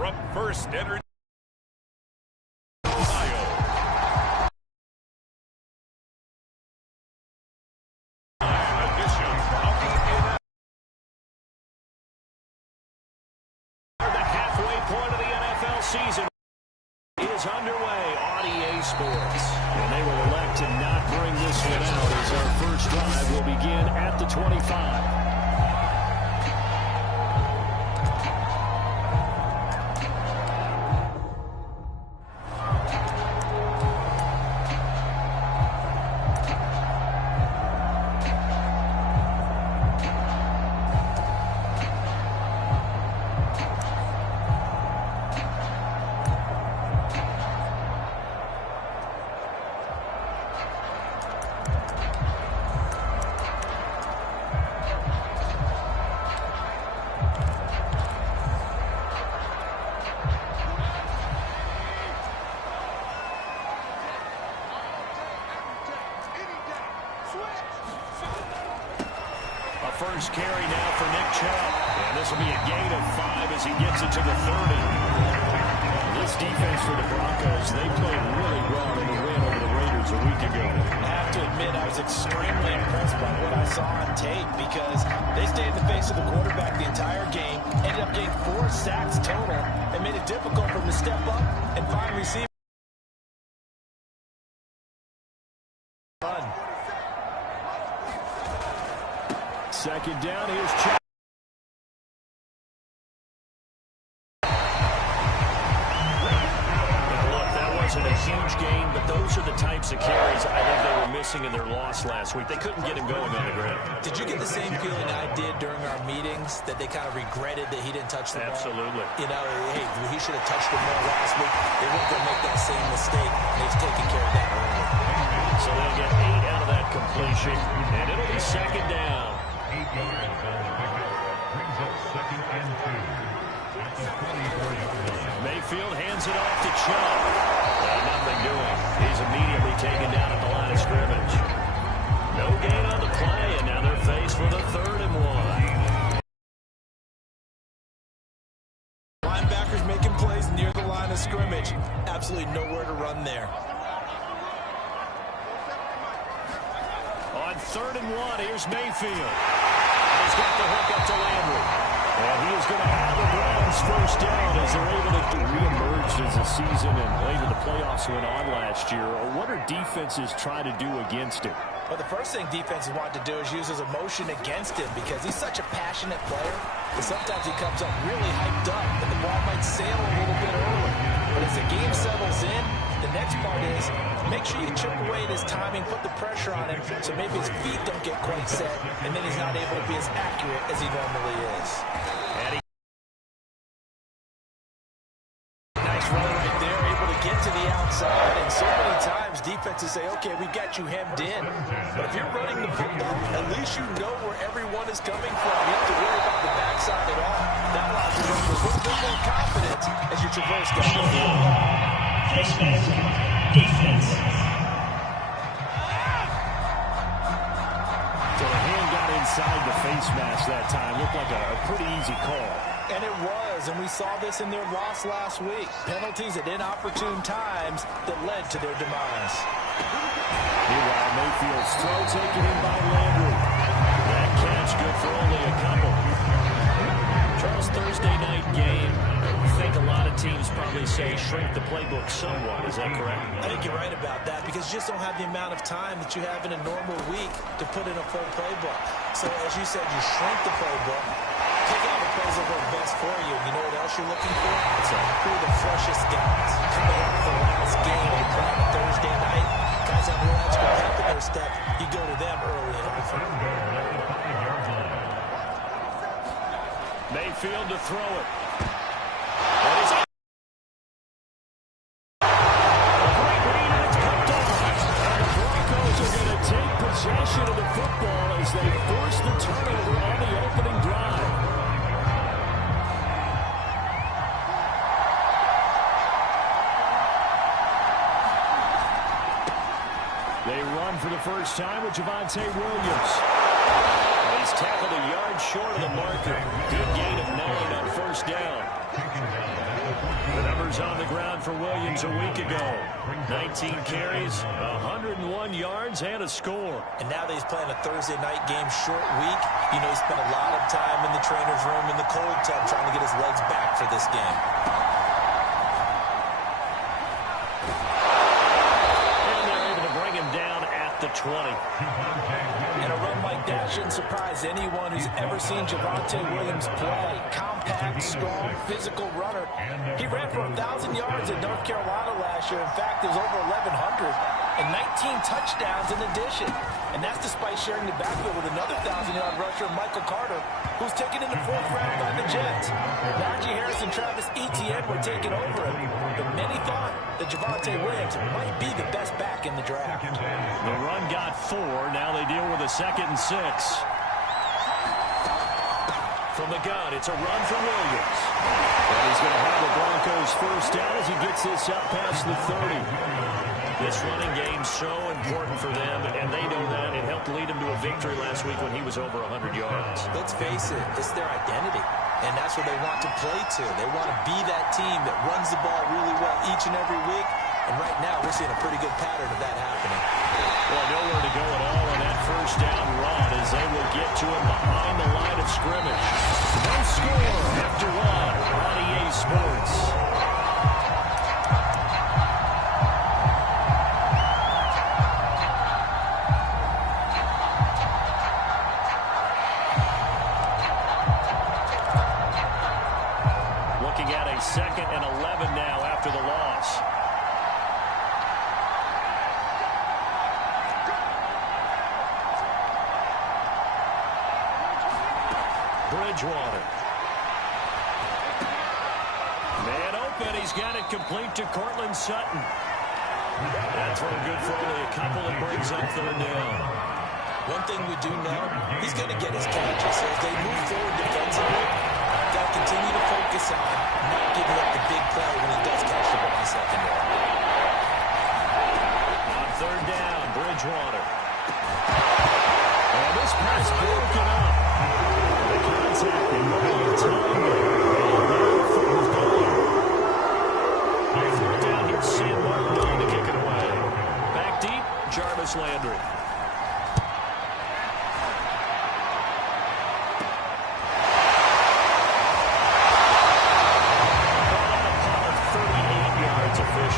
from First Energy, Ohio. The halfway point of the NFL season is underway on EA Sports. And they will elect to not bring this one out as our first drive will begin at the 25. First carry now for Nick Chubb. And this will be a gain of 5 as he gets it to the 30. This defense for the Broncos, they played really well in the win over the Raiders a week ago. I have to admit, I was extremely impressed by what I saw on tape because they stayed in the face of the quarterback the entire game, ended up getting 4 sacks total, and made it difficult for him to step up and find receivers. Second down, here's Chubb. Wasn't a huge gain, but those are the types of carries I think they were missing in their loss last week. They couldn't get him going on the ground. Did you get the same feeling I did during our meetings, that they kind of regretted that he didn't touch the ball? Absolutely. You know, hey, he should have touched the ball last week. They weren't going to make that same mistake. They've taken care of that early. So they get 8 out of that completion, and it'll be second down. 8 yards brings up second and 2 at the 24-yard line. Mayfield hands it off to Chubb. Nothing doing. He's immediately taken down at the line of scrimmage. No gain on the play, and now they're faced with a 3rd and 1. Linebackers making plays near the line of scrimmage. Absolutely nowhere to run there. On 3rd and 1, here's Mayfield. He's got the hook up to Landry. And he is going to have the Browns first down as they're able to reemerge as the season and later the playoffs went on last year. What are defenses trying to do against it? Well, the first thing defenses want to do is use his emotion against him because he's such a passionate player that sometimes he comes up really hyped up and the ball might sail a little bit early. But as the game settles in, the next part is make sure you chip away at his timing, put the pressure on him so maybe his feet don't get quite set and then he's not able to be as accurate as he normally is. Nice run right there, able to get to the outside, and so many times defenses say, okay, we got you hemmed in. But if you're running the football, at least you know where everyone is coming from. You don't have to worry about the backside at all. That allows you to run with a little bit more confidence as you traverse down the field. Defense. So the hand got inside the face mask that time. Looked like a pretty easy call. And it was, and we saw this in their loss last week. Penalties at inopportune times that led to their demise. Meanwhile, Mayfield's throw taken in by Landry. That catch good for only a couple. Charles, Thursday night game. I think a lot of teams probably say shrink the playbook somewhat. Is that correct? I think you're right about that because you just don't have the amount of time that you have in a normal week to put in a full playbook. So, as you said, you shrink the playbook. Pick out the plays that work best for you. You know what else you're looking for? Who are the freshest guys coming out of the last game and playing on Thursday night? Guys have real extra pep in their step. You go to them early and often. Mayfield to throw it. Possession of the football as they force the turnover on the opening drive. They run for the first time with Javonte Williams. He's tackled a yard short of the marker. Good gain of 9 on first down. numbers on the ground for Williams a week ago. 19 carries, 101 yards, and a score. And now that he's playing a Thursday night game, short week, you know he spent a lot of time in the trainer's room in the cold tub trying to get his legs back for this game. And they're able to bring him down at the 20. And a run like that shouldn't surprise anyone who's ever seen Javonte Williams play. Compact, strong, physical runner. He ran for 1,000 yards in North Carolina last year. In fact, it was over 1,100 and 19 touchdowns in addition. And that's despite sharing the backfield with another 1,000-yard rusher, Michael Carter, who's taken in the 4th round by the Jets. Najee Harris and Travis Etienne were taking over him, but many thought that Javonte Williams might be the best back in the draft. The run got 4. Now they deal with a 2nd and 6. From the gun, it's a run for Williams. And he's going to have the Broncos first down as he gets this up past the 30. This running game's so important for them, and they know that. It helped lead him to a victory last week when he was over 100 yards. Let's face it, it's their identity, and that's what they want to play to. They want to be that team that runs the ball really well each and every week, and right now we're seeing a pretty good pattern of that happening. Well, nowhere to go at all on that first down run as they will get to him behind the line of scrimmage. No score after 1 on EA Sports. Looking at a 2nd and 11 now after the loss. Bridgewater. Man open. He's got it complete to Cortland Sutton. That's one good for only a couple and brings up 3rd down. One thing we do know, he's going to get his catches. So as they move forward defensively, got to continue to focus on not giving up the big play when he does catch the ball in secondary. On 3rd down, Bridgewater. And this pass broken up. The contact and no time. And 4th down, here's Sam Martin to kick it away. Back deep, Jarvis Landry.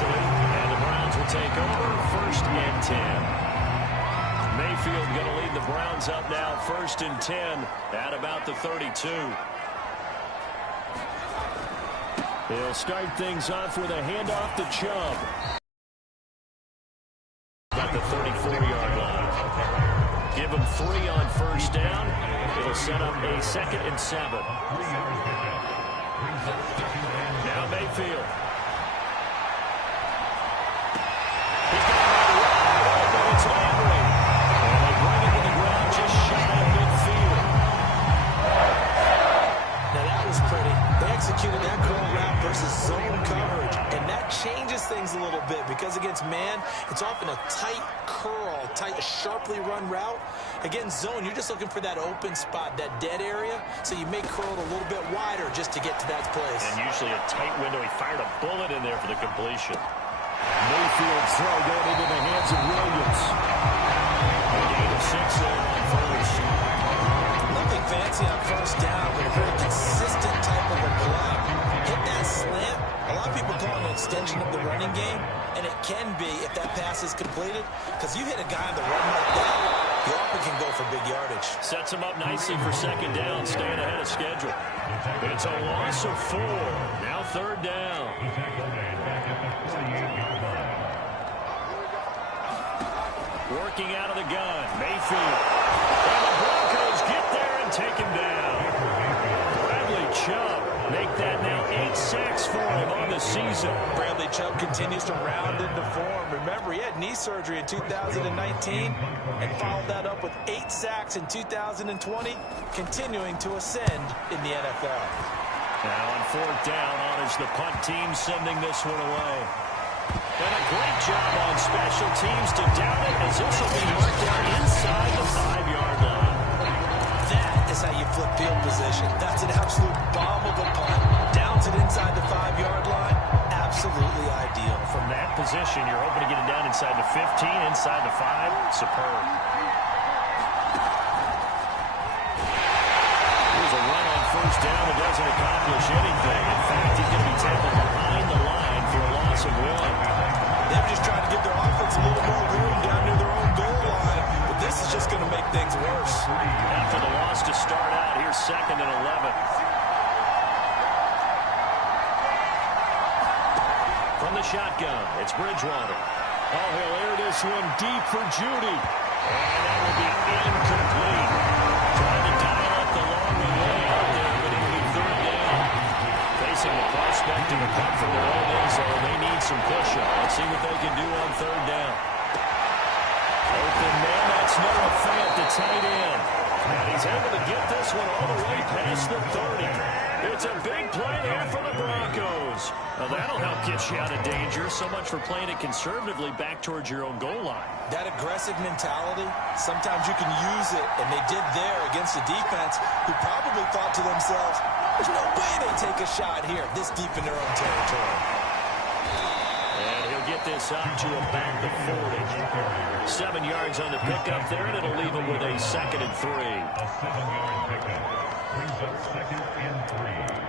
And the Browns will take over 1st and 10. Mayfield going to lead the Browns up now 1st and 10 at about the 32. They'll start things off with a handoff to Chubb. At the 34-yard line. Give him 3 on 1st down. It'll set up a 2nd and 7. Now Mayfield. It's Landry. And they bring it to the ground just shy of midfield. Now that was pretty. They executed that curl route versus zone coverage, and that changes things a little bit because against man, it's often a tight curl, tight, sharply run route. Against zone, you're just looking for that open spot, that dead area, so you may curl it a little bit wider just to get to that place. And usually a tight window. He fired a bullet in there for the completion. Mayfield throw going into the hands of Williams. A gain of 6 there on 1st. Nothing fancy on 1st down, but a very consistent type of a play. Hit that slant. A lot of people call it an extension of the running game, and it can be if that pass is completed, because you hit a guy on the run like that, you often can go for big yardage. Sets him up nicely for 2nd down, staying ahead of schedule. It's a loss of 4. Now 3rd down. Working out of the gun, Mayfield. And the Broncos get there and take him down. Bradley Chubb make that now 8 sacks for him on the season. Bradley Chubb continues to round into form. Remember, he had knee surgery in 2019 and followed that up with 8 sacks in 2020, continuing to ascend in the NFL. Now on 4th down, on is the punt team sending this one away. And a great job on special teams to down it as this will be marked out inside the 5-yard line. That is how you flip field position. That's an absolute bomb of a punt. Downs it inside the 5-yard line. position. You're hoping to get it down inside the 15, inside the 5. Superb. Here's a run on first down that doesn't accomplish anything. In fact, he's going to be tackled behind the line for a loss of 1. They're just trying to give their offense a little more room down near their own goal line. But this is just going to make things worse. After the loss to start out, here's 2nd and 11. From the shotgun, it's Bridgewater. Oh, he'll air this one deep for Judy. And that will be incomplete. Trying to dial up the long way out there, but it'll be 3rd down. Facing the prospect of a punt from their own end zone, they need some push-up. Let's see what they can do on 3rd down. Open man, that's Noah Fant, the tight end. And he's able to get this one all the way past the 30. It's a big play there for the Broncos. Now that'll help get you out of danger. So much for playing it conservatively back towards your own goal line. That aggressive mentality, sometimes you can use it, and they did there against a defense who probably thought to themselves, there's no way they take a shot here this deep in their own territory. And he'll get this up to about the 40. 7 yards on the pickup there, and it'll leave him with a 2nd and 3. A 7-yard pickup brings up 2nd and 3.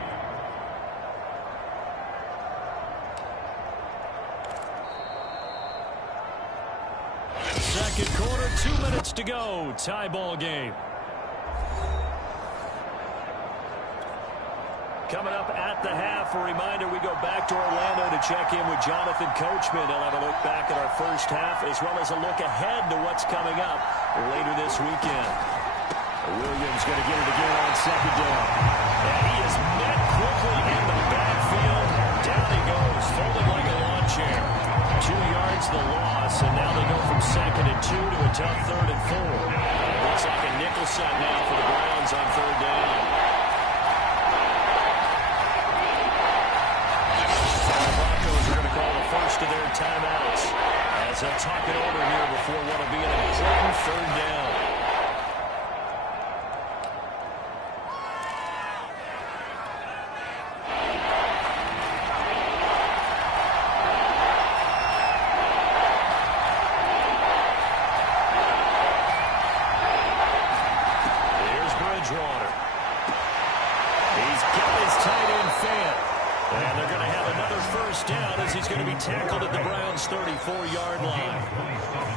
Second quarter, 2 minutes to go. Tie ball game. Coming up at the half, a reminder, we go back to Orlando to check in with Jonathan Coachman. He'll have a look back at our first half as well as a look ahead to what's coming up later this weekend. Williams going to get it again on 2nd down. And he is met quickly in the backfield. Down he goes, folded like a lawn chair. 2 yards the loss, and now they go from 2nd and 2 to a tough 3rd and 4. Looks like a nickel set now for the Browns on 3rd down. First of their timeouts as they'll talk it over here before what will be an important 3rd down. Here's Bridgewater. He's got his tight end Fant. And they're going to have another first down as he's going to be tackled at the Browns' 34-yard line.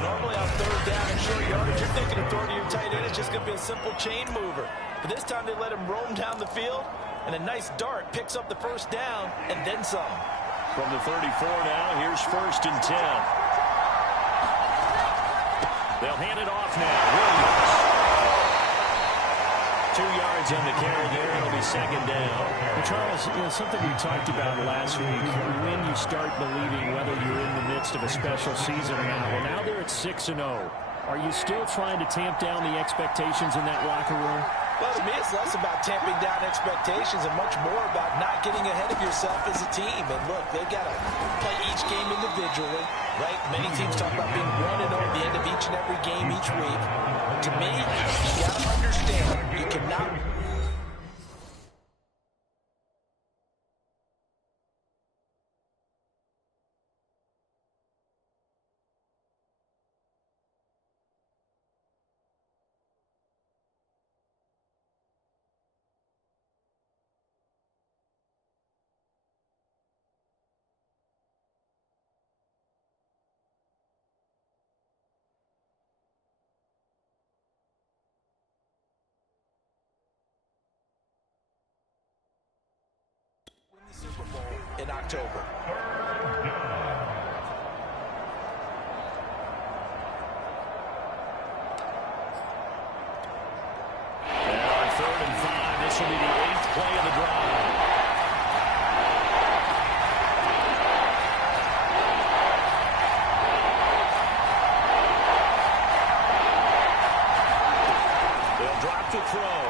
Normally on 3rd down and short yardage, you're thinking of throwing to your tight end. It's just going to be a simple chain mover. But this time they let him roam down the field, and a nice dart picks up the first down and then some. From the 34 now, here's 1st and 10. They'll hand it off now. Williams. 2 yards on the carry there. It'll be 2nd down. Well, Charles, something we talked about last week, when you start believing whether you're in the midst of a special season or not. Well, now they're at 6-0. Are you still trying to tamp down the expectations in that locker room? Well, to me, it's less about tamping down expectations and much more about not getting ahead of yourself as a team. And look, they've got to play each game individually, right? Many teams talk about being 1-0 at the end of each and every game each week. To me, you got to understand, you cannot... Super Bowl in October. And on 3rd and 5, this will be the 8th play of the drive. They'll drop to throw.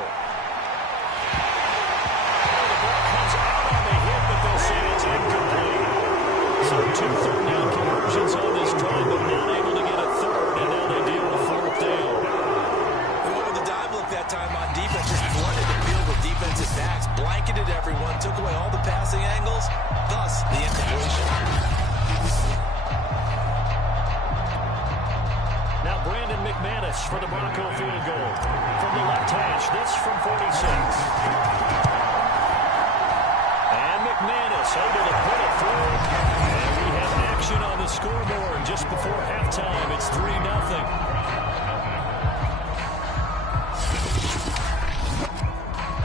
Say it's incomplete. for the Bronco field goal. From the left hash, this from 46. And McManus able to put it through. And we have action on the scoreboard just before halftime. It's 3-0.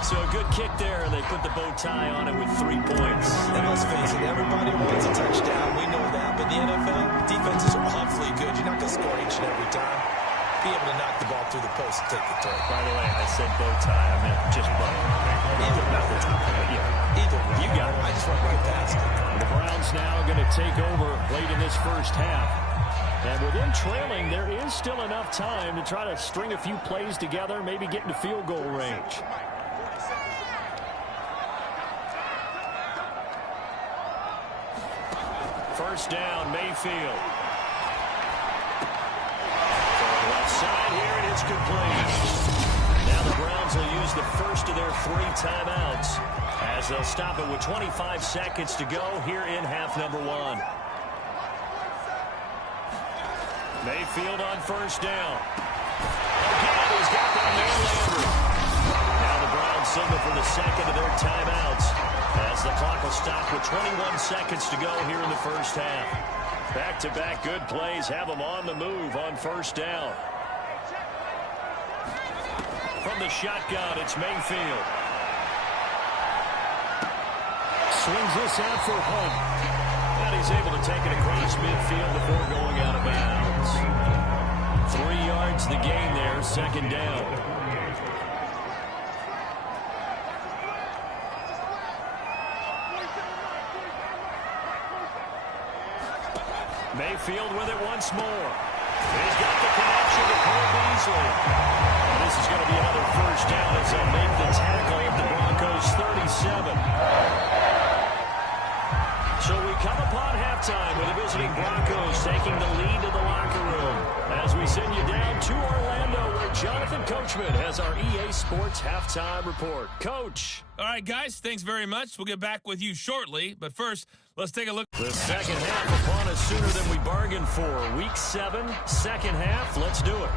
So a good kick there. They put the bow tie on it with 3 points. And let's face it, everybody wants a touchdown. We know that. But in the NFL, defenses are awfully good. You're not going to score each and every time. Be able to knock the ball through the post and take the turn. By the way, I said bow tie. I meant just bow. Either not the top. Yeah. Either way. You got it. I just went right past it. The Browns now going to take over late in this first half. And with them trailing, there is still enough time to try to string a few plays together, maybe get into field goal range. First down, Mayfield. Left side here, and it's complete. Now the Browns will use the first of their 3 timeouts as they'll stop it with 25 seconds to go here in half number 1. Mayfield on first down. Again, he's got that man Landry. Now the Browns signal for the second of their timeouts as the clock will stop with 21 seconds to go here in the first half. Back-to-back good plays have them on the move on first down. From the shotgun, it's Mayfield. Swings this out for Hunt. And he's able to take it across midfield before going out of bounds. 3 yards the gain there, second down. Mayfield with it once more. He's got the connection to Cole Beasley. And this is going to be another first down as they'll make the tackle at the Broncos 37. So we come upon halftime with the visiting Broncos taking the lead to the locker room as we send you down to Orlando where Jonathan Coachman has our EA Sports halftime report. Coach. All right, guys, thanks very much. We'll get back with you shortly. But first, let's take a look. The second half upon us sooner than we bargained for. Week 7, second half. Let's do it.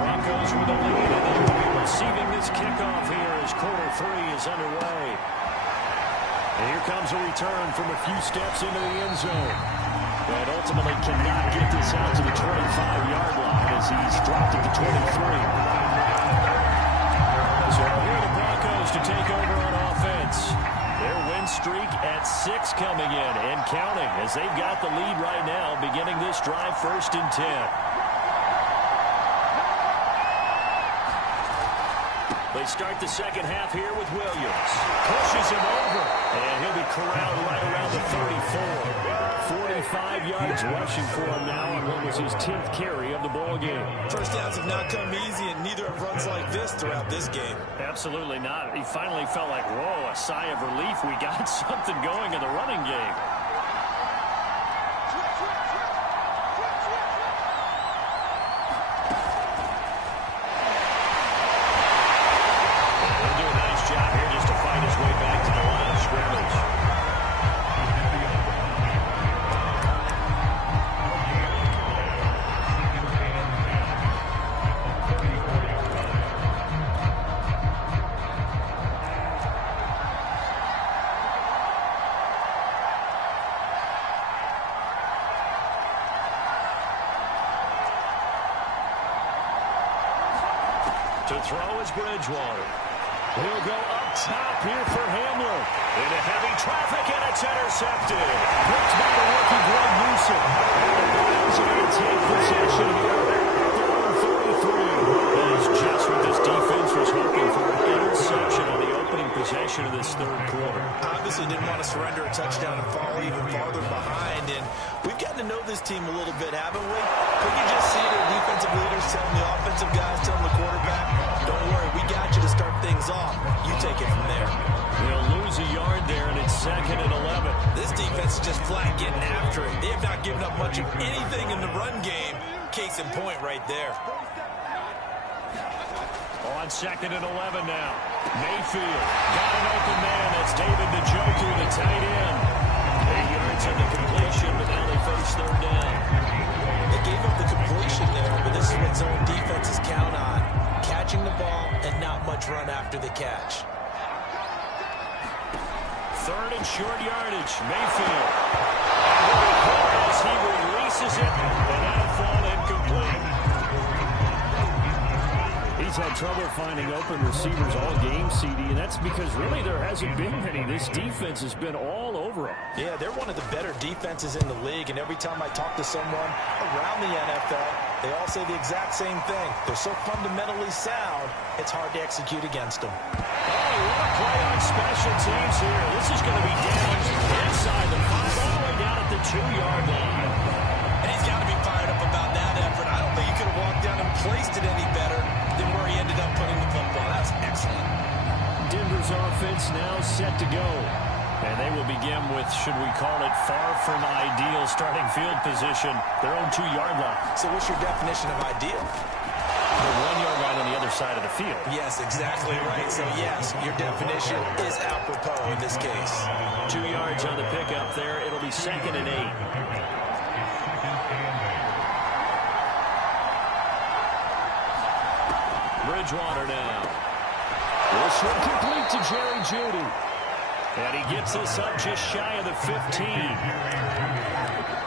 Broncos with a lead, and they'll be receiving this kickoff here as quarter 3 is underway. And here comes a return from a few steps into the end zone. But ultimately cannot get this out to the 25-yard line as he's dropped at the 23. So here are the Broncos to take over on offense. Their win streak at 6 coming in and counting as they've got the lead right now beginning this drive 1st and 10. They start the second half here with Williams. Pushes him over, and he'll be corralled right around the 34. 45 yards rushing for him now on what was his 10th carry of the ball game. First downs have not come easy, and neither have runs like this throughout this game. Absolutely not. He finally felt like, whoa, a sigh of relief. We got something going in the running game. To throw is Bridgewater. He'll go up top here for Hamler. Into heavy traffic, and it's intercepted. Picked by the rookie Greg Newsom. And the Browns are going to take possession here. 33. That is just what this defense was hoping for. An interception on the opening possession of this third quarter. Obviously didn't want to surrender a touchdown and fall even farther behind. And we've gotten to know this team a little bit, haven't we? Could you just see their defensive leaders telling the offensive guys, telling the quarterback, don't worry, we got you to start things off. You take it from there. They'll lose a yard there, and it's 2nd and 11. This defense is just flat getting after it. They have not given up much of anything in the run game. Case in point right there. On 2nd and 11 now. Mayfield got an open man. That's David Njoku, the tight end. 8 yards on the completion, but now they face 3rd down. They gave up the completion there, but Third and short yardage. Mayfield. And here he goes. He releases it, and that'll fall incomplete. He's had trouble finding open receivers all game, CD, and that's because really there hasn't been many. This defense has been all over him. Yeah, they're one of the better defenses in the league, and every time I talk to someone around the NFL, they all say the exact same thing. They're so fundamentally sound, it's hard to execute against them. Oh, what a play on special teams here. This is going to be down inside the 5, all the way down at the 2-yard line. And he's got to be fired up about that effort. I don't think he could have walked down and placed it any better than where he ended up putting the football. That was excellent. Denver's offense now set to go. And they will begin with, should we call it, far from ideal starting field position, their own 2-yard line. So what's your definition of ideal? The 1-yard line on the other side of the field. Yes, exactly right. So, yes, your definition is apropos in this case. 2 yards on the pickup there. It'll be 2nd and 8. Bridgewater now. This one complete to Jerry Jeudy. And he gets this up just shy of the 15.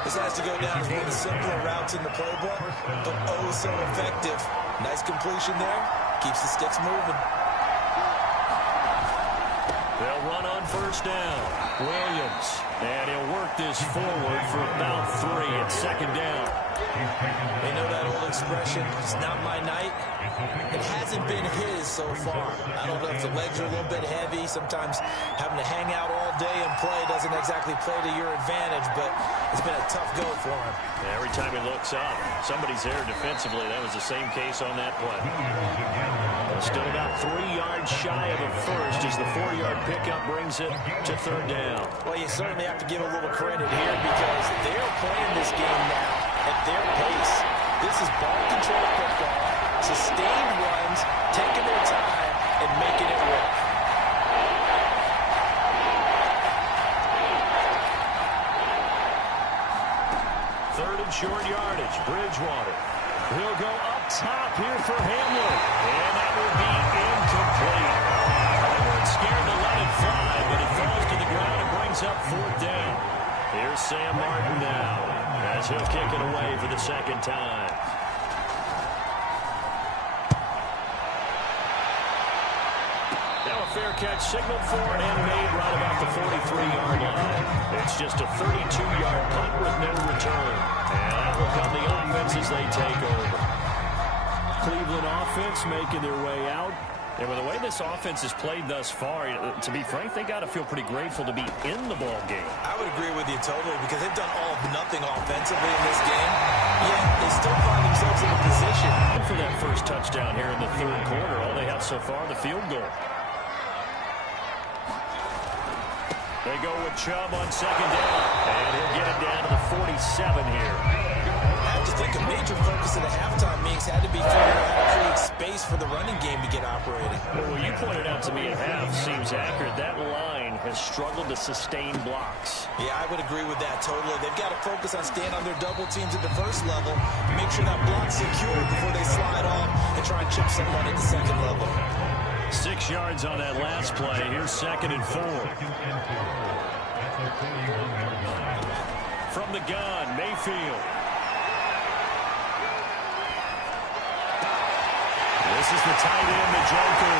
This has to go down as one of the simpler routes in the playbook, but oh so effective. Nice completion there. Keeps the sticks moving. They'll run on first down. Williams. And he'll work this forward for about 3 at 2nd down. They know that old expression, it's not my night. It hasn't been his so far. I don't know if the legs are a little bit heavy. Sometimes having to hang out all day and play doesn't exactly play to your advantage, but it's been a tough go for him. Every time he looks up, somebody's there defensively. That was the same case on that play. Still about 3 yards shy of a first as the 4-yard pickup brings it to 3rd down. Well, you certainly have to give a little credit here because they're playing this game now at their pace. This is ball control football, sustained runs, taking their time and making it work. Third and short yardage, Bridgewater. He'll go up top here for Hamlin. And that will be incomplete. They weren't scared to let it fly, but it falls to the ground and brings up 4th down. Here's Sam Martin now as he'll kick it away for the 2nd time. Now a fair catch signaled for and made right about the 43-yard line. It's just a 32-yard punt with no return. And that will come the offense as they take over. Cleveland offense making their way out. And with the way this offense has played thus far, to be frank, they got to feel pretty grateful to be in the ball game. I would agree with you totally because they've done all of nothing offensively in this game. Yet they still find themselves in a position. For that first touchdown here in the 3rd quarter, all they have so far, the field goal. They go with Chubb on 2nd down. And he'll get it down to the 47 here. I have to think a major focus of the halftime meetings had to be figuring out how to create space for the running game to get operating. Well, you pointed out to me at half seems accurate. That line has struggled to sustain blocks. Yeah, I would agree with that totally. They've got to focus on staying on their double teams at the first level, make sure that block's secure before they slide off and try and chip someone at the 2nd level. 6 yards on that last play. Here's 2nd and 4. From the gun, Mayfield. This is the tight end, the Joker.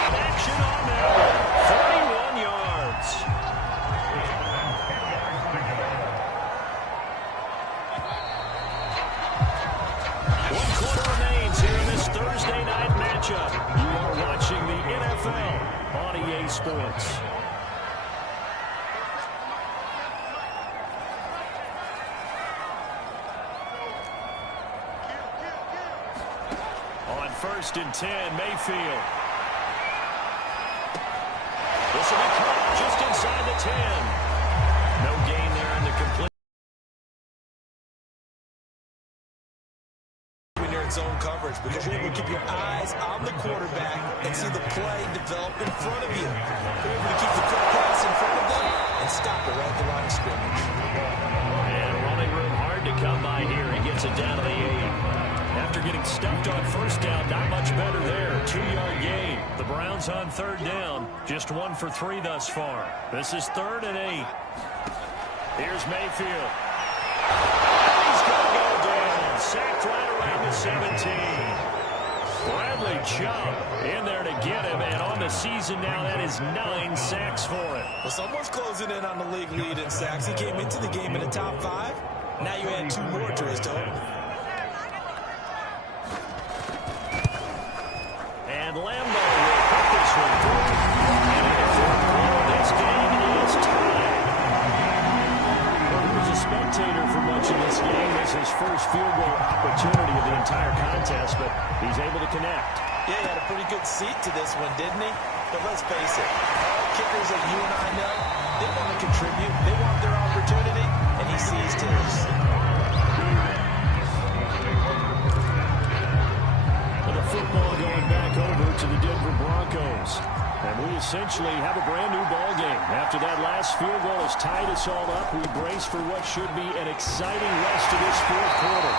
And action on there. 41 yards. One quarter remains here in this Thursday night matchup. You are watching the NFL on EA Sports. On 1st and 10, Mayfield. This will be caught just inside the 10. No gain there in the complete. Zone coverage because you're able to keep your eyes on the quarterback and see the play develop in front of you. You're able to keep the quick pass in front of them and stop it right at the line of scrimmage. And running room hard to come by here. He gets it down to the 8. After getting stuffed on first down, not much better there. 2-yard gain. The Browns on 3rd down. Just 1 for 3 thus far. This is 3rd and 8. Here's Mayfield. He's going to go down. Sacked right around the 17. Bradley Chubb in there to get him, and on the season now, that is 9 sacks for him. Well, someone's closing in on the league lead in sacks. He came into the game in the top 5. Now you add 2 more to his total. And Lambo will put this one through. And in the 4th quarter, this game is tied. Well, he was a spectator for much of this game. This is his first field goal opportunity of the entire contest, but he's able to connect. Yeah, he had a pretty good seat to this one, didn't he? But let's face it, all kickers that you and I know, they want to contribute. They want their opportunity, and he seized his. Well, the football going back over to the Denver Broncos. And we essentially have a brand new ball game. After that last field goal has tied us all up, we brace for what should be an exciting rest of this 4th quarter.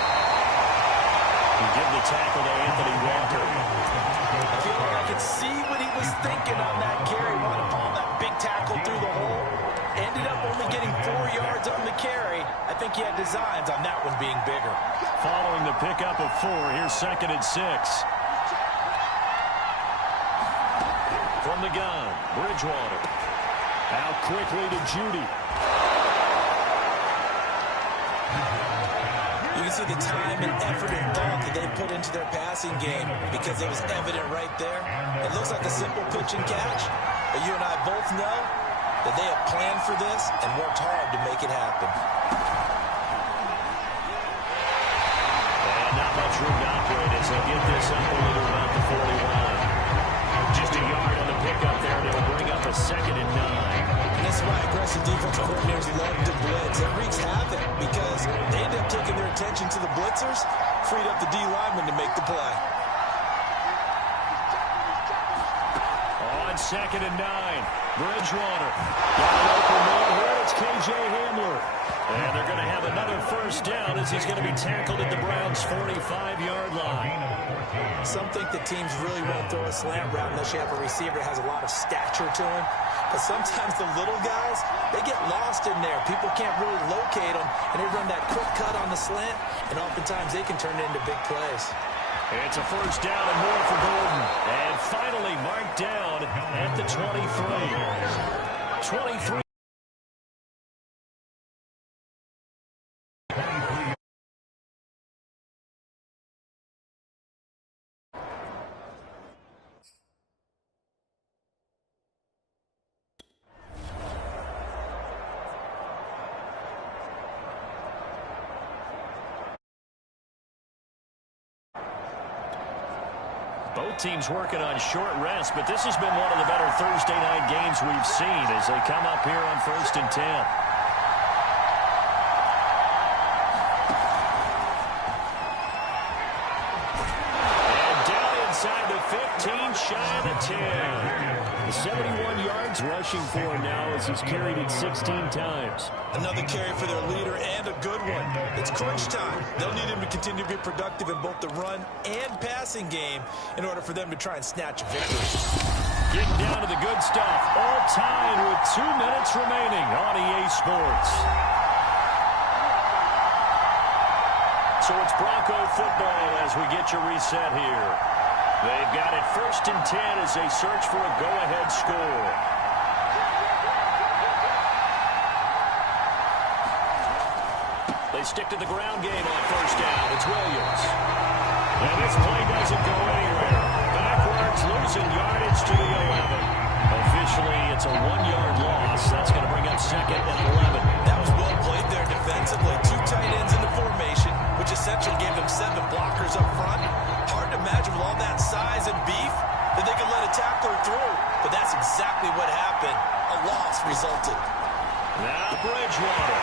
We give the tackle to Anthony Walker. I feel like I could see what he was thinking on that carry. Wanted to pull that big tackle through the hole. Ended up only getting 4 yards on the carry. I think he had designs on that one being bigger. Following the pickup of 4, here's 2nd and 6. From the gun, Bridgewater. Out quickly to Judy. You can see the time and effort and thought that they put into their passing game because it was evident right there. It looks like a simple pitch and catch, but you and I both know that they have planned for this and worked hard to make it happen. And not much room to operate as they get this up only to about the 41. Just a yard on the pickup there, and it'll bring up a 2nd and 9. And that's why aggressive defensive coordinators love to blitz. It wreaks havoc because they end up taking their attention to the blitzers, freed up the D lineman to make the play. On 2nd and 9, Bridgewater. Got an open man here, it's K.J. Hamler. And they're going to have another 1st down as he's going to be tackled at the Browns' 45-yard line. Some think that teams really won't throw a slant route unless you have a receiver that has a lot of stature to him. But sometimes the little guys, they get lost in there. People can't really locate them, and they run that quick cut on the slant, and oftentimes they can turn it into big plays. It's a 1st down and more for Gordon. And finally marked down at the 23. 23. Both teams working on short rest, but this has been one of the better Thursday night games we've seen as they come up here on 1st and 10. And down inside the 15, shy of the 10. The 71 yards rushing for him now as he's carried it 16 times. Another carry for their leader and a good one. It's crunch time. They'll need him to continue to be productive in both the run and passing game in order for them to try and snatch a victory. Getting down to the good stuff. All tied with 2 minutes remaining on EA Sports. So it's Bronco football as we get you reset here. They've got it 1st and 10 as they search for a go-ahead score. They stick to the ground game on 1st down. It's Williams. And this play doesn't go anywhere. Backwards, losing yardage to the 11. Officially, it's a 1-yard loss. That's going to bring up 2nd and 11. That was well played there defensively. 2 tight ends in the formation, which essentially gave them 7 blockers up front. Hard to imagine with all that size and beef that they could let a tackler through. But that's exactly what happened. A loss resulted. Now Bridgewater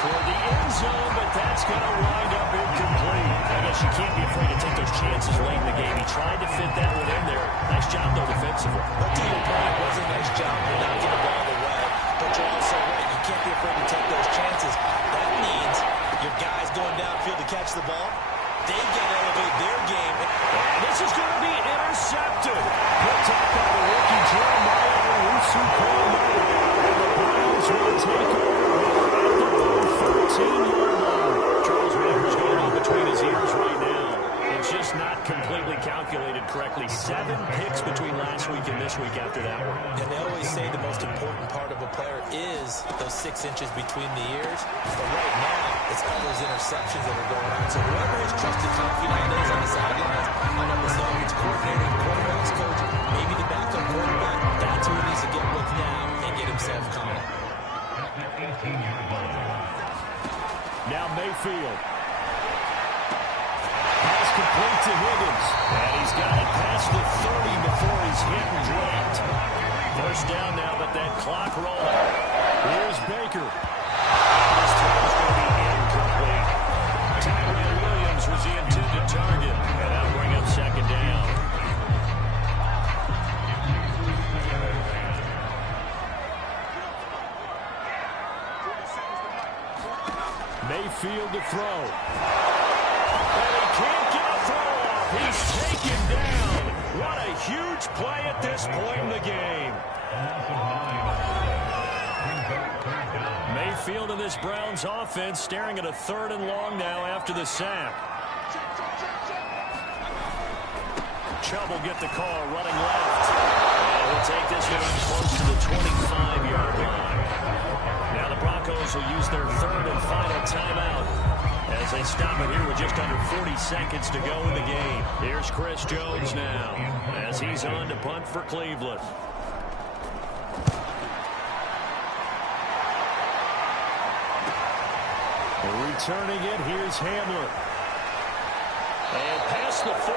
toward the end zone, but that's going to wind up incomplete. I guess you can't be afraid to take those chances late in the game. He tried to fit that one in there. Nice job, though, defensively. But to your point, it was a nice job to not get the ball away. But you're also right. You can't be afraid to take those chances. That means your guys going downfield to catch the ball, they've got to elevate their game. And this is going to be intercepted. Picked up by the rookie Jeremiah correctly. 7 picks between last week and this week after that one. And they always say the most important part of a player is those 6 inches between the ears. But right now, it's all those interceptions that are going on. So whoever his trusted confidant is on the sidelines, on the facilities coordinator, the quarterback's coach, maybe the backup quarterback, that's who he needs to get with now and get himself calm. Now Mayfield. Pass complete to Higgins. And he's got it past the 30 before he's hit and dropped. First down now, but that clock rolling. Here's Baker. This throw's going to be incomplete. Tyrell Williams was the intended target. And that'll bring up second down. Mayfield to throw. And he can't get a throw off. He's taken down. What a huge play at this point in the game. Mayfield of this Browns offense staring at a 3rd and long now after the sack. Chubb will get the call running left. And we'll take this one close to the 25-yard line. Now the Broncos will use their 3rd and final timeout as they stop it here with just under 40 seconds to go in the game. Here's Chris Jones now as he's on to punt for Cleveland. Returning it, here's Hamler. And past the 40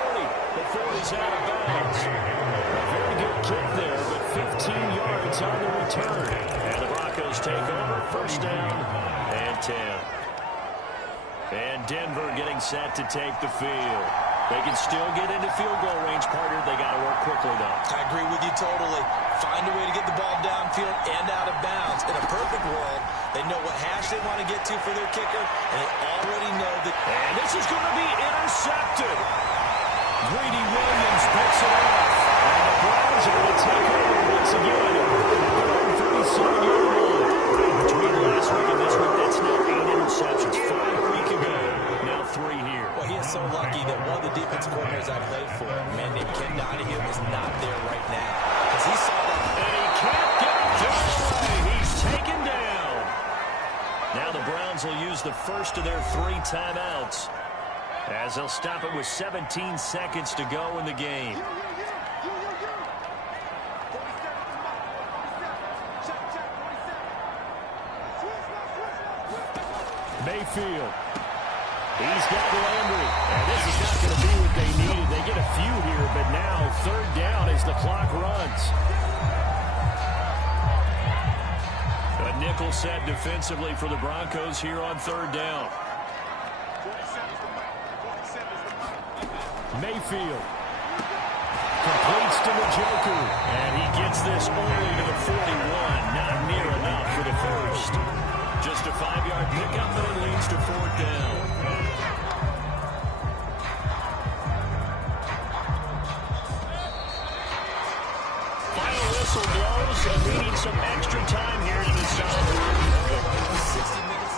before he's out of bounds. A very good kick there, but 15 yards on the return. And the Broncos take over, first down and 10. And Denver getting set to take the field. They can still get into field goal range, partner. They got to work quickly, though. I agree with you totally. Find a way to get the ball downfield and out of bounds. In a perfect world, they know what hash they want to get to for their kicker, and they already know that. And this is going to be intercepted. Greedy Williams picks it off. And the Browns are going to take over once again. 37-yard line. Between last week and this week, that's now 8 interceptions. 5 a week ago. Now 3 here. Well, he is so lucky that one of the defensive coordinators I played for, a man named Ken Donahue, is not there right now. Because he saw that. And he can't get it thrown away. He's taken down. Now the Browns will use the first of their 3 timeouts as they'll stop it with 17 seconds to go in the game. Mayfield. He's got Landry. And this is not going to be what they needed. They get a few here, but now 3rd down as the clock runs. A nickel set defensively for the Broncos here on 3rd down. Mayfield completes to the Joker, and he gets this only to the 41. Not near enough for the first. Just a 5-yard pickup, but it leads to 4th down. Final whistle blows, and we need some extra time here to decide. 60 minutes.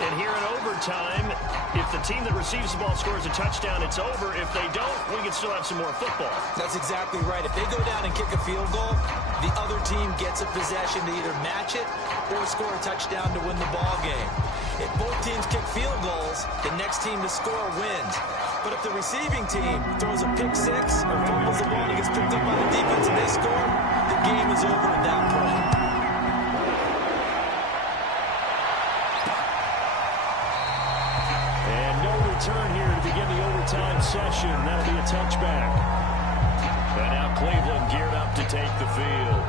And here in overtime, if the team that receives the ball scores a touchdown, it's over. If they don't, we can still have some more football. That's exactly right. If they go down and kick a field goal, the other team gets a possession to either match it or score a touchdown to win the ball game. If both teams kick field goals, the next team to score wins. But if the receiving team throws a pick 6 or fumbles the ball and gets picked up by the defense and they score, the game is over at that point. And no return here to begin the overtime session. That'll be a touchback. And now Cleveland geared up to take the field.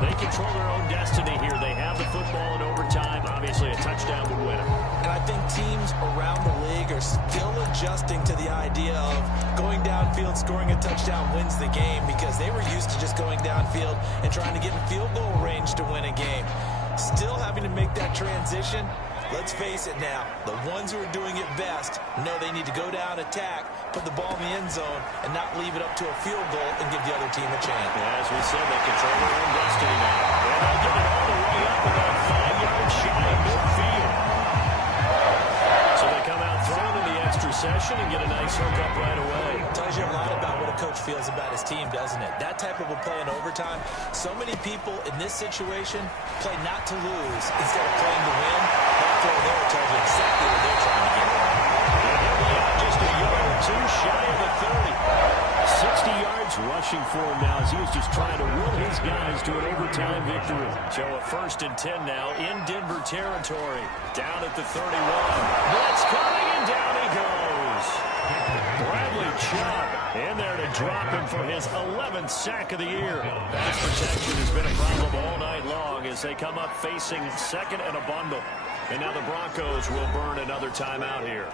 They control their own destiny here. They have the football in overtime. Obviously, a touchdown would win it. And I think teams around the league are still adjusting to the idea of going downfield, scoring a touchdown wins the game, because they were used to just going downfield and trying to get in field goal range to win a game. Still having to make that transition. Let's face it now, the ones who are doing it best know they need to go down, attack, put the ball in the end zone, and not leave it up to a field goal and give the other team a chance. Yeah, as we said, they control their own destiny now. And they'll get it all the way up about 5 yards shy of midfield. So they come out throwing in the extra session and get a nice hook up right away. Tells you a lot about what a coach feels about his team, doesn't it? That type of a play in overtime, so many people in this situation play not to lose instead of playing to win. That throw there tells you exactly what they're trying to get at. Just a yard or two shy of the 30. 60 yards rushing for him now as he was just trying to will his guys to an overtime victory. So a 1st and 10 now in Denver territory. Down at the 31. Blitz coming, and down he goes. Bradley Chubb in there to drop him for his 11th sack of the year. Pass protection has been a problem all night long as they come up facing 2nd and a bundle. And now the Broncos will burn another timeout here.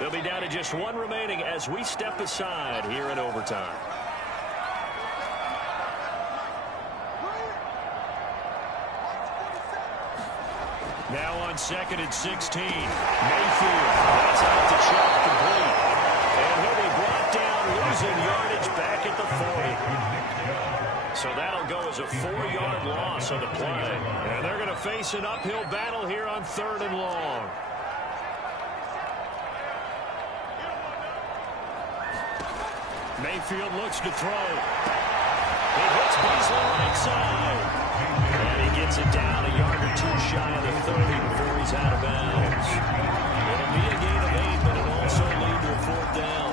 They'll be down to just 1 remaining as we step aside here in overtime. Now on 2nd and 16. Mayfield. That's out to Chubb, complete. And he'll be brought down, losing yardage back at the 40. So that'll go as a 4-yard loss on the play. And they're going to face an uphill battle here on 3rd and long. Mayfield looks to throw. He hits Beasley right side. And he gets it down a yard or 2 shy of the 30 before he's out of bounds. It'll be a gain of 8, but it'll also lead to a 4th down.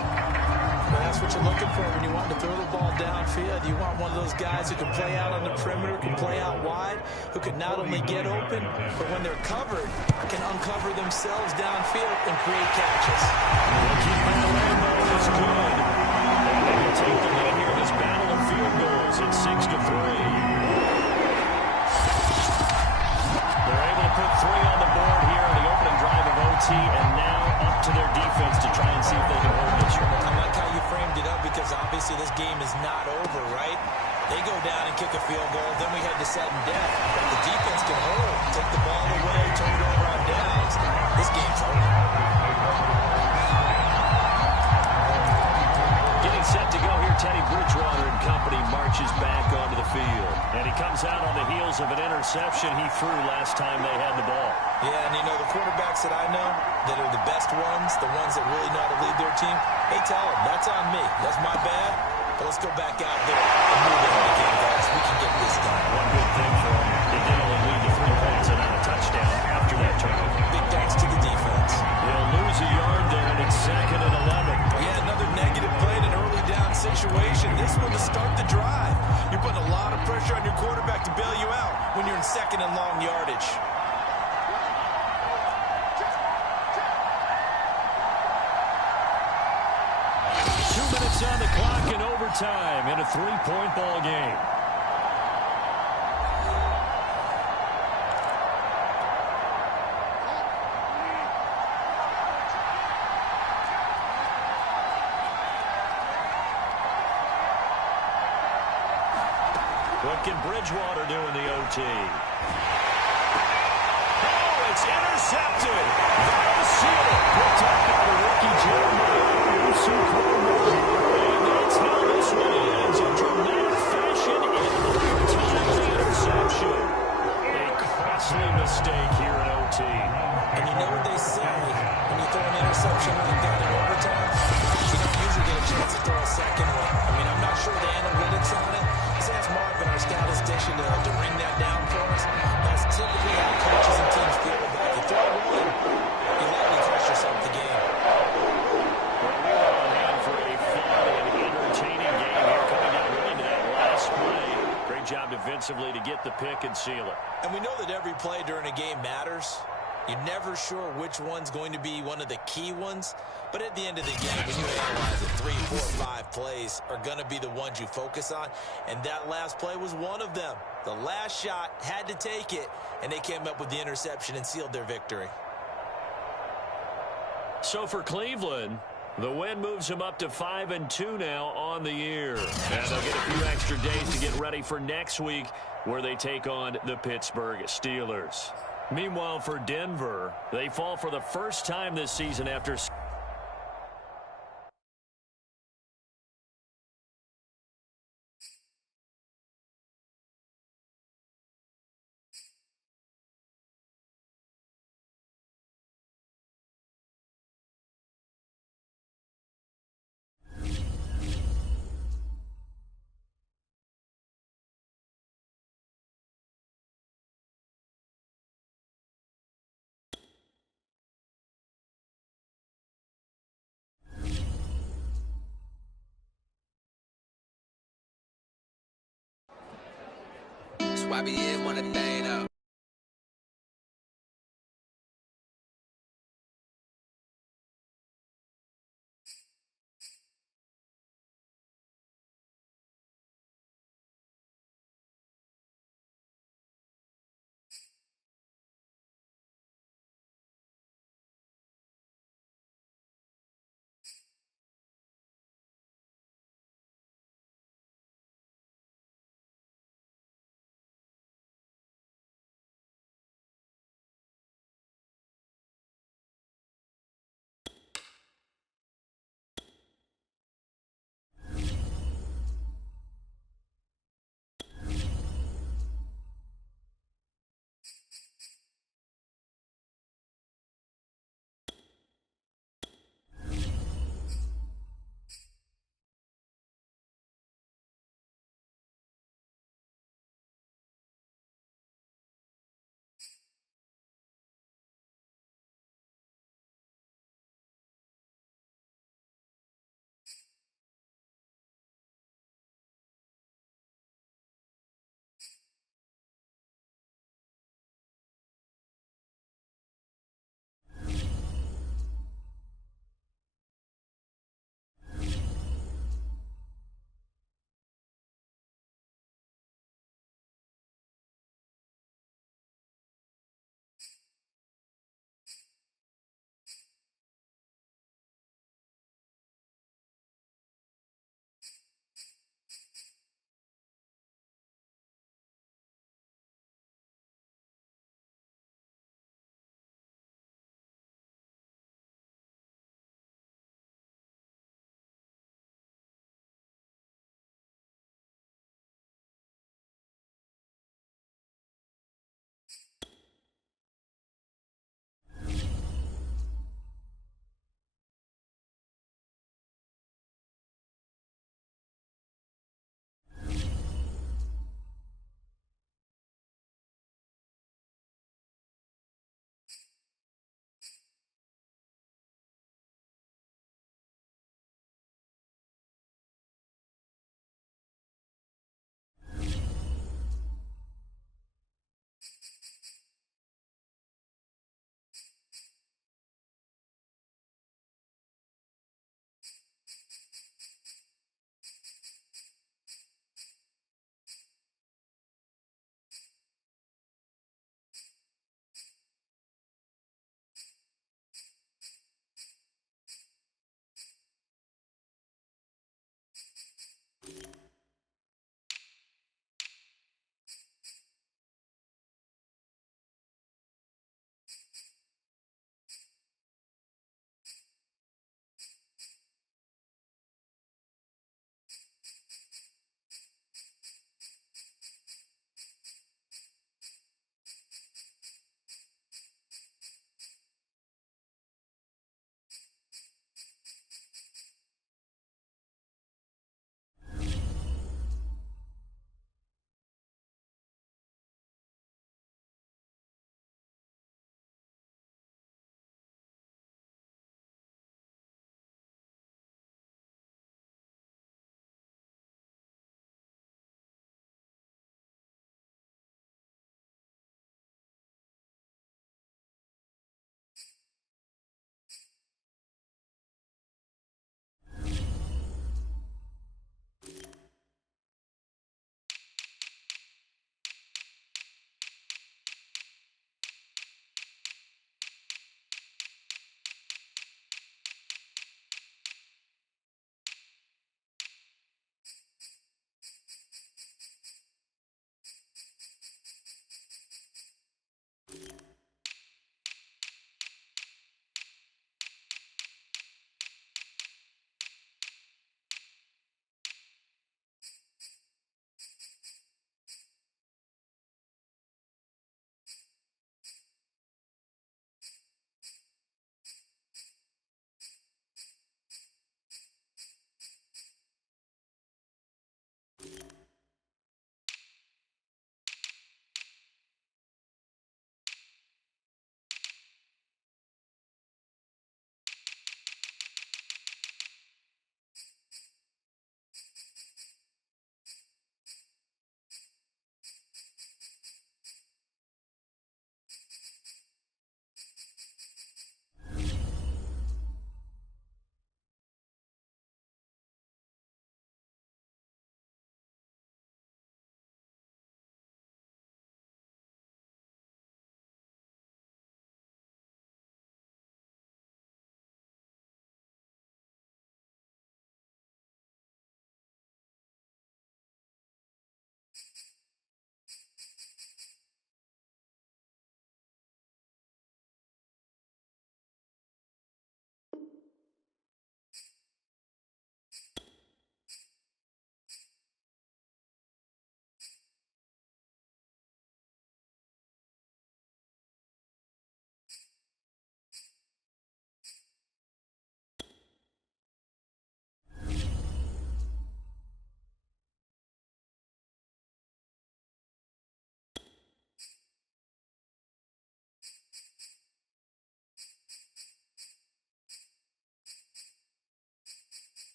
Well, that's what you're looking for when you want to throw the ball downfield. You want one of those guys who can play out on the perimeter, can play out wide, who can not only get open, but when they're covered, can uncover themselves downfield and create catches. Keeping the rainbow is good. And they will take the lead here in this battle of field goals at 6-3. They're able to put 3 on the board here in the opening drive of OT, and now up to their defense to try and see if they can hold this one. I like how you framed it up because obviously this game is not over, right? They go down and kick a field goal, then we head to sudden death. But the defense can hold, take the ball away, turn it over on downs. This game's over. Getting set to go here, Teddy Bridgewater and company marches back onto the field. And he comes out on the heels of an interception he threw last time they had the ball. Yeah, and you know, the quarterbacks that I know that are the best ones, the ones that really know how to lead their team, they tell them, that's on me. That's my bad. But let's go back out there and move ahead again, guys. We can get this done. One good thing for him, they did only lead to 3 points and not a touchdown after that turnover. Big thanks to the defense. They'll lose a yard there, and it's 2nd and 11. Yeah, another negative play in an early down situation. This one to start the drive. You're putting a lot of pressure on your quarterback to bail you out when you're in 2nd and long yardage. On the clock in overtime in a 3-point ball game. What can Bridgewater do in the OT? Oh, it's intercepted. That'll seal it. Picked up by the rookie Jeremiah. And that's how this one ends in dramatic fashion in overtime. The interception. A costly mistake here in OT. And you know what they say when you throw an interception like that in overtime? You don't usually get a chance to throw a second one. I mean, I'm not sure the analytics on it. Let's ask Marvin, our statistician, to ring that down for us. That's typically how coaches and teams feel about it. You throw one, you likely cost yourself the game. Job defensively to get the pick and seal it. And we know that every play during a game matters. You're never sure which one's going to be one of the key ones. But at the end of the game, when you analyze it, 3, 4, 5 plays are going to be the ones you focus on. And that last play was one of them. The last shot had to take it, and they came up with the interception and sealed their victory. So for Cleveland, the win moves them up to 5-2 now on the year. And they'll get a few extra days to get ready for next week where they take on the Pittsburgh Steelers. Meanwhile, for Denver, they fall for the first time this season after I be in when the thing up.